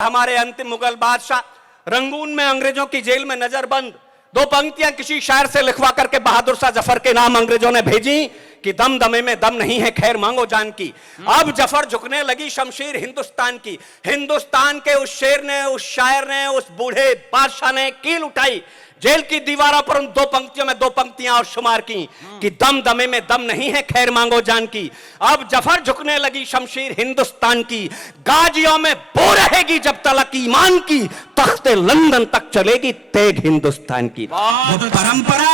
हमारे अंतिम मुगल बादशाह रंगून में अंग्रेजों की जेल में नजरबंद, दो पंक्तियां किसी शायर से लिखवा करके बहादुर शाह जफर के नाम अंग्रेजों ने भेजी कि दम दमे में दम नहीं है, खैर मांगो जान की। अब जफर झुकने लगी शमशीर हिंदुस्तान की। हिंदुस्तान के उस शेर ने, उस शायर ने, उस बूढ़े बादशाह ने कील उठाई जेल की दीवारों पर। उन दो पंक्तियों में दो पंक्तियां और शुमार की कि दम दमे में दम नहीं है, खैर मांगो जान की। अब जफर झुकने लगी शमशीर हिंदुस्तान की। गाजियों में बो रहेगी जब तलक ईमान की, तख्ते लंदन तक चलेगी तेग हिंदुस्तान की। वो परंपरा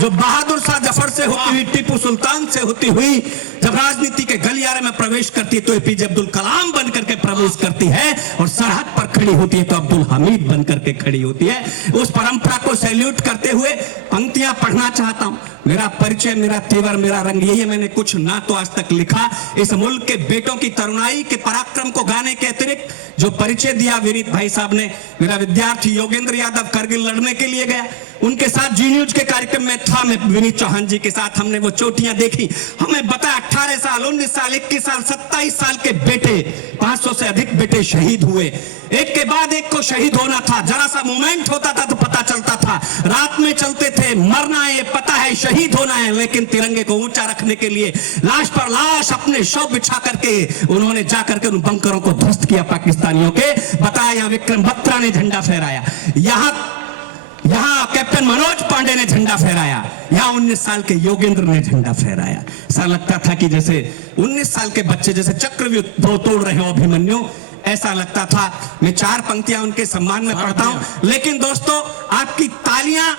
जो बहादुर शाह जफर से होती हुई, टीपू सुल्तान से होती हुई जब राजनीति के गलियारे में प्रवेश करती है तो एपीजे अब्दुल कलाम बन करके प्रवेश करती है, और सरहद पर खड़ी होती है तो अब्दुल हमीद बन करके खड़ी होती है। उस परंपरा को सैल्यूट करते हुए पंक्तियां पढ़ना चाहता हूं। मेरा परिचय, मेरा तेवर, मेरा रंग, यही मैंने कुछ ना तो आज तक लिखा। इस मुल्क के बेटों की तरुणाई के पराक्रम को गाने के अतिरिक्त जो परिचय दिया विनीत भाई साहब ने, मेरा विद्यार्थी योगेंद्र यादव करगिल लड़ने के लिए गया, उनके साथ जी न्यूज के कार्यक्रम में था मैं, विनीत चौहान जी के साथ हमने वो चोटियां देखी। हमें बता 18 साल, 19 साल, 21 साल, 27 साल के बेटे, 500 से अधिक बेटे शहीद हुए। एक के बाद एक को शहीद होना था। जरा सा मूवमेंट होता था तो पता चलता था। रात में चलते थे, मरना है पता है, शहीद होना है, लेकिन तिरंगे को ऊंचा रखने के लिए लाश पर लाश अपने शव बिछा करके उन्होंने जाकर के उन बंकरों को ध्वस्त किया पाकिस्तानियों के। बताया यहाँ विक्रम बत्रा ने झंडा फहराया, यहाँ कैप्टन मनोज पांडे ने झंडा फहराया, यहाँ 19 साल के योगेंद्र ने झंडा फहराया। ऐसा लगता था कि जैसे 19 साल के बच्चे जैसे चक्रव्यूह तोड़ रहे हो अभिमन्यु, ऐसा लगता था। मैं 4 पंक्तियां उनके सम्मान में पढ़ता हूं। लेकिन दोस्तों, आपकी तालियां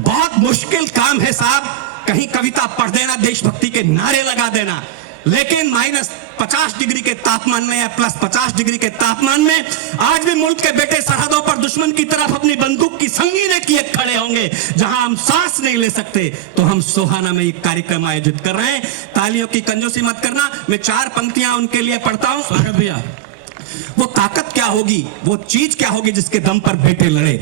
बहुत मुश्किल काम है साहब। कहीं कविता पढ़ देना, देशभक्ति के नारे लगा देना, लेकिन -50 डिग्री के तापमान में या +50 डिग्री के तापमान में आज भी मुल्क के बेटे सरहदों पर दुश्मन की तरफ अपनी बंदूक की संगीने किए खड़े होंगे। जहां हम सांस नहीं ले सकते तो हम सोहाना में एक कार्यक्रम आयोजित कर रहे हैं। तालियों की कंजूसी मत करना। मैं 4 पंक्तियां उनके लिए पढ़ता हूं। स्वागत भैया। वो ताकत क्या होगी, वो चीज क्या होगी जिसके दम पर बेटे लड़े।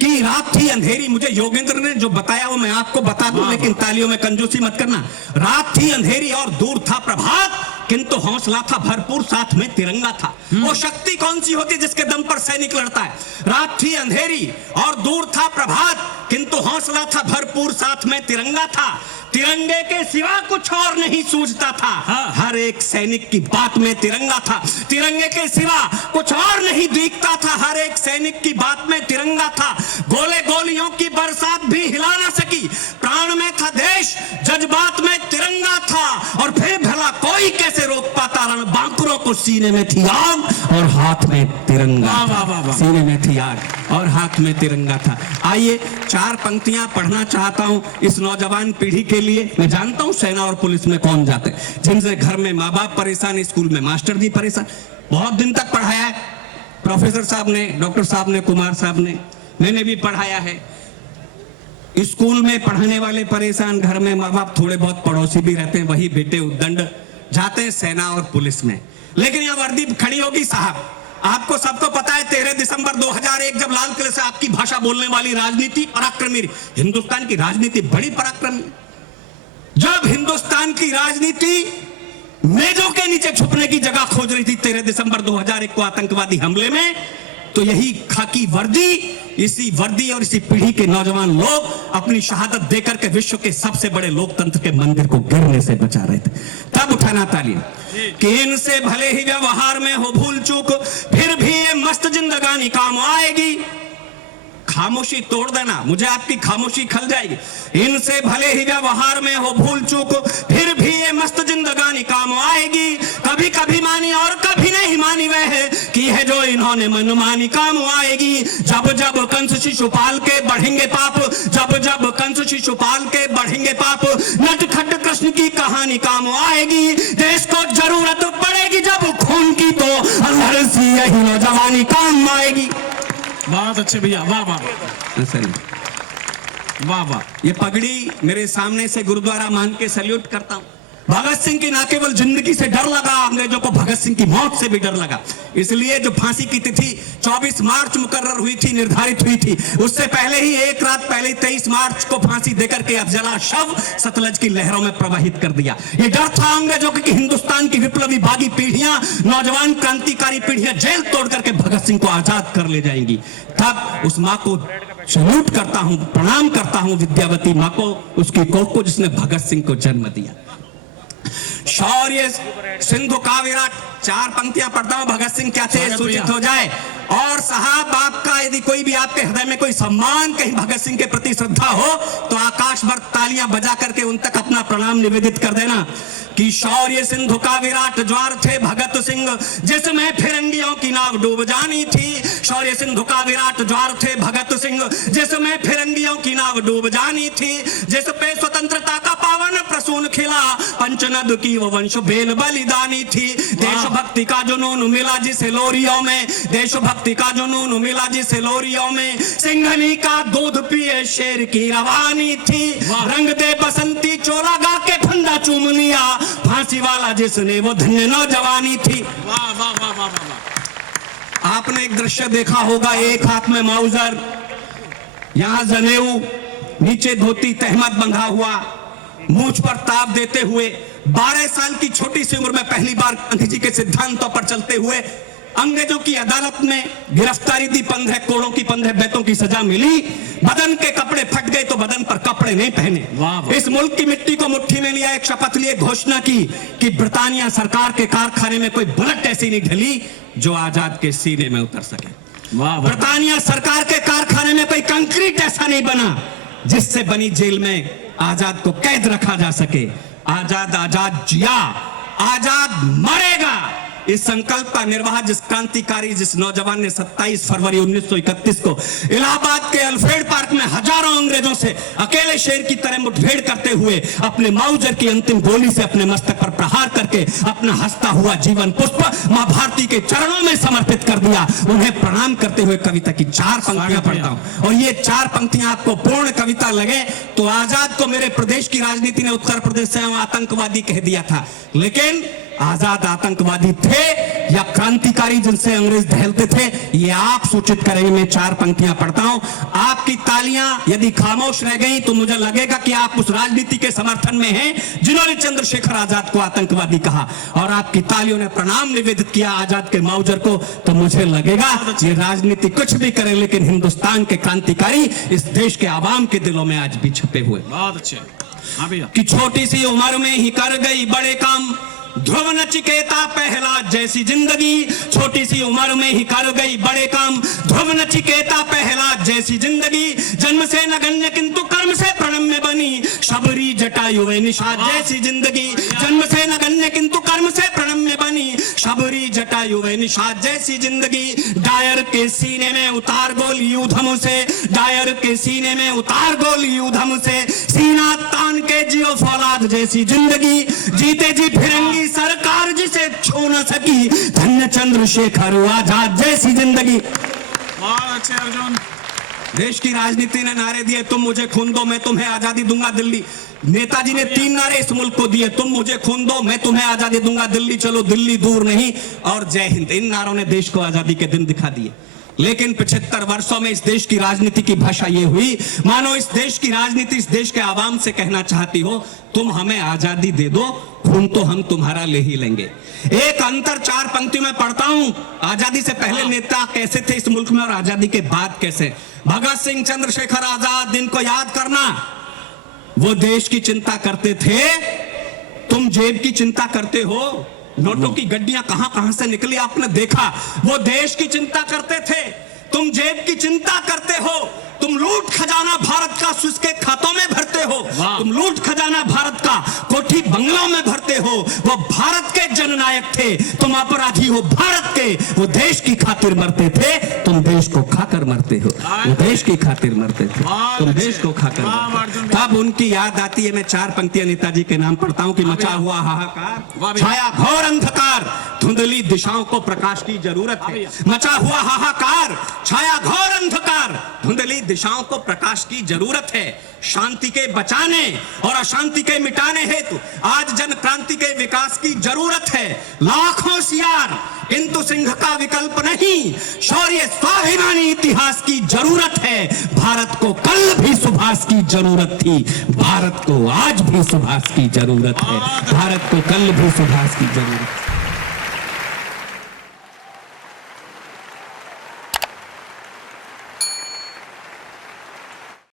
कि रात थी अंधेरी, मुझे योगेंद्र ने जो बताया वो मैं आपको बता दूं, लेकिन तालियों में कंजूसी मत करना। रात थी अंधेरी और दूर था प्रभात, किंतु हौसला था भरपूर, साथ में तिरंगा था। वो शक्ति कौन सी होती जिसके दम पर सैनिक लड़ता है। रात थी अंधेरी और दूर था प्रभात, किंतु हौसला था भरपूर, साथ में तिरंगा था। तिरंगे के सिवा कुछ और नहीं सूझता था। हर एक सैनिक की बात में तिरंगा था। तिरंगे के सिवा कुछ और नहीं दिखता था। हर एक सैनिक की बात में तिरंगा था। गोले गोलियों की बरसात भी हिला ना सकी। प्राण में था देश, जज्बात में तिरंगा था, और फिर भला कोई कैसे रोक पाता। रण बांकुरों को सीने में थी आग और हाथ में तिरंगा। सीने में थी आग और हाथ में तिरंगा था। आइए 4 पंक्तियां पढ़ना चाहता हूं इस नौजवान पीढ़ी के लिए। मैं जानता हूं सेना और पुलिस में कौन जाते, जिनसे घर में माँ बाप परेशान, स्कूल में मास्टर जी परेशान। बहुत दिन तक पढ़ाया है प्रोफेसर साहब ने, डॉक्टर साहब ने, कुमार साहब ने, मैंने भी पढ़ाया है। स्कूल में पढ़ाने वाले परेशान, घर में माँ बाप, थोड़े बहुत पड़ोसी भी रहते हैं, वही बेटे उद्दंड जाते हैं सेना और पुलिस में। लेकिन यह वर्दी खड़ी होगी साहब। आपको सबको पता है 13 दिसंबर 2001 जब लाल किले से आपकी भाषा बोलने वाली राजनीति पराक्रमी, हिंदुस्तान की राजनीति बड़ी पराक्रमी। जब हिंदुस्तान की राजनीति मेजों के नीचे छुपने की जगह खोज रही थी 13 दिसंबर 2001 को आतंकवादी हमले में, तो यही खाकी वर्दी, इसी वर्दी और इसी पीढ़ी के नौजवान लोग अपनी शहादत देकर के विश्व के सबसे बड़े लोकतंत्र के मंदिर को गिरने से बचा रहे थे। तब उठाना तालियां कि इनसे भले ही व्यवहार में हो भूल चूक, फिर भी ये मस्त जिंदगानी काम आएगी। खामोशी तोड़ देना, मुझे आपकी खामोशी खल जाएगी। इनसे भले ही व्यवहार में हो भूल चूक, फिर भी ये मस्त जिंदगानी काम आएगी। कभी कभी मानी और कभी नहीं मानी वह है कि है जो इन्होंने मनमानी काम आएगी। जब जब कंस शिशुपाल के बढ़ेंगे पाप, जब जब कंस शिशुपाल के बढ़ेंगे पाप, नटखट कृष्ण की कहानी काम आएगी। देश को जरूरत पड़ेगी जब खून की, तो अंदर से यही नौजवानी काम आएगी। बहुत अच्छे भैया, वाह वाह वाह वाह। ये पगड़ी मेरे सामने से गुरुद्वारा मान के सैल्यूट करता हूं। भगत सिंह की ना केवल जिंदगी से डर लगा, अंग्रेजों को भगत सिंह की मौत से भी डर लगा। इसलिए जो फांसी की तिथि 24 मार्च मुकर्रर हुई थी, निर्धारित हुई थी, उससे पहले ही एक रात पहले 23 मार्च को फांसी देकर के अफजला शव सतलज की लहरों में प्रवाहित कर दिया। ये डर था अंग्रेजों की कि हिंदुस्तान की विप्लवी बागी पीढ़ियां, नौजवान क्रांतिकारी पीढ़ियां जेल तोड़ करके भगत सिंह को आजाद कर ले जाएंगी। तब उस मां को सल्यूट करता हूं, प्रणाम करता हूं, विद्यावती मां को, उसकी कोख को, जिसने भगत सिंह को जन्म दिया। शौर्य सिंधु का विराट, 4 पंक्तियां पढ़ता हूं, भगत सिंह क्या थे सूचित हो जाए। और साहब, आपका यदि कोई भी आपके हृदय में कोई सम्मान, कहीं भगत सिंह के प्रति श्रद्धा हो, तो आकाश भर तालियां बजा करके उन तक अपना प्रणाम निवेदित कर देना कि शौर्य सिंधु का विराट ज्वार थे भगत सिंह, जिसमें फिरंगियों की नाव डूब जानी थी। शौर्य सिंधु का विराट ज्वार थे भगत सिंह, जिसमें फिरंगियों की नाव डूब जानी थी। जिस पे स्वतंत्रता का पावन प्रसून खिला, पंचनद की वो वंश बेल बलिदानी थी। देशभक्ति का जुनून मिला जिसे लोरियों में, देशभक्ति का जुनून मिला जिसे लोरियों में, सिंघनी का दूध पिए शेर की रवानी थी। रंग दे बसंती चोला गा के फंदा चूम लिया, फांसी वाला जिसने वो धन्य नौजवानी थी। वाह वाह वाह वाह वाह। आपने एक दृश्य देखा होगा, एक हाथ में माउजर, यहां जनेऊ, नीचे धोती तहमत बंधा हुआ, मूंछ पर ताप देते हुए, 12 साल की छोटी सी उम्र में पहली बार गांधी जी के सिद्धांतों पर चलते हुए अंग्रेजों की अदालत में गिरफ्तारी दी, 15 कोड़ों की 15 बेतों की सजा मिली। बदन के कपड़े फट गए तो बदन पर कपड़े नहीं पहने। वाह। इस मुल्क की मिट्टी को मुट्ठी में लिया, एक शपथ लिए, घोषणा की कि ब्रिटानिया सरकार के कारखाने में कोई बुलेट ऐसी नहीं ढली जो आजाद के सीने में उतर सके। वाह। ब्रिटानिया सरकार के कारखाने में कोई कंक्रीट ऐसा नहीं बना जिससे बनी जेल में आजाद को कैद रखा जा सके। आजाद आजाद जिया, आजाद मरेगा, इस संकल्प का निर्वाह जिस क्रांतिकारी, जिस नौजवान ने 27 फरवरी 1931 को इलाहाबाद के अल्फ्रेड पार्क में हजारों अंग्रेजों से अकेले शेर की तरह मुठभेड़ करते हुए अपने माउजर की अंतिम गोली से अपने मस्तक पर प्रहार करके अपना हंसता हुआ जीवन पुष्प मां भारती के चरणों में समर्पित कर दिया, उन्हें प्रणाम करते हुए कविता की 4 पंक्तियां पढ़ता हूं। और ये 4 पंक्तियां आपको पूर्ण कविता लगे तो आजाद को मेरे प्रदेश की राजनीति ने उत्तर प्रदेश से आतंकवादी कह दिया था, लेकिन आजाद आतंकवादी थे या क्रांतिकारी जिनसे अंग्रेज दहलते थे, ये आप सूचित करेंगे। मैं 4 पंक्तियां पढ़ता हूं, आपकी तालियां यदि खामोश रह गई तो मुझे लगेगा कि आप उस राजनीति के समर्थन में हैं जिन्होंने चंद्रशेखर आजाद को आतंकवादी कहा, और आपकी तालियों ने प्रणाम निवेदित किया आजाद के माउजर को, तो मुझे लगेगा ये राजनीति कुछ भी करे लेकिन हिंदुस्तान के क्रांतिकारी इस देश के आवाम के दिलों में आज भी छपे हुए। बहुत अच्छे। हाँ भैया। कि छोटी सी उम्र में ही कर गई बड़े काम, ध्रुव नचिकेता पहलाज जैसी जिंदगी। छोटी सी उम्र में ही कर गई बड़े काम, ध्रुव नचिकेता पहलाज जैसी जिंदगी। जन्म से नगण्य किंतु कर्म से प्रणम्य बनी, शबरी जटायु वे निषाद जैसी जिंदगी। जन्म से नगण्य किंतु कर्म से प्रणम्य बनी, शबरी जटायु वे निषाद जैसी जिंदगी। डायर के सीने में उतार गोली यूधम से, डायर के सीने में उतार गोली यूधम से। सीना तान के जियो फौलाद जैसी जिंदगी। जीते जी फिरंगी सरकार जिसे छू न सकी, धन्य चंद्रशेखर आजाद जैसी जिंदगी। बहुत अच्छे अर्जुन। देश की राजनीति ने नारे दिए, तुम मुझे खून दो मैं तुम्हें आजादी दूंगा दिल्ली। नेताजी ने 3 नारे इस मुल्क को दिए, तुम मुझे खून दो मैं तुम्हें आजादी दूंगा दिल्ली चलो दिल्ली दूर नहीं, और जय हिंद। इन नारों ने देश को आजादी के दिन दिखा दिए। लेकिन 75 वर्षों में इस देश की राजनीति की भाषा ये हुई मानो इस देश की राजनीति इस देश के आवाम से कहना चाहती हो, तुम हमें आजादी दे दो, खून तो हम तुम्हारा ले ही लेंगे। एक अंतर 4 पंक्तियों में पढ़ता हूं, आजादी से पहले नेता कैसे थे इस मुल्क में और आजादी के बाद कैसे। भगत सिंह, चंद्रशेखर आजाद, दिन को याद करना, वो देश की चिंता करते थे, तुम जेब की चिंता करते हो। नोटों की गड्डियां कहां से निकली आपने देखा। वो देश की चिंता करते थे, तुम जेब की चिंता करते हो। तुम लूट खजाना भारत का स्विस के खातों में भरते हो, तुम लूट खजाना भारत का कोठी बंगलों में भरते हो। वो भारत के जननायक थे, तुम अपराधी हो भारत के, वो देश की खातिर मरते थे। तुम देश को खाकर मरते हो, वो देश की खातिर मरते थे, बहुत तुम अच्छे। देश को खाकर वाह, मरते अर्जुन थे। भैया। तब उनकी याद आती है, मैं 4 पंक्तियां नेताजी के नाम पढ़ता हूं कि मचा भैया। हुआ वाह हाहाकार, भैया। छाया घोर अंधकार, धुंधली दिशाओं को प्रकाश की जरूरत है। भैया। मचा हुआ हाहाकार, छाया घोर अंधकार, धुंधली दिशाओं को प्रकाश की जरूरत है। शांति के बचाने और अशांति के मिटाने हेतु आज जन क्रांति के विकास की जरूरत है। लाखों सियार किंतु सिंह का विकल्प नहीं, शौर्य स्वाभिमानी इतिहास की जरूरत है। भारत को कल भी सुभाष की जरूरत थी, भारत को आज भी सुभाष की जरूरत है, भारत को कल भी सुभाष की जरूरत है।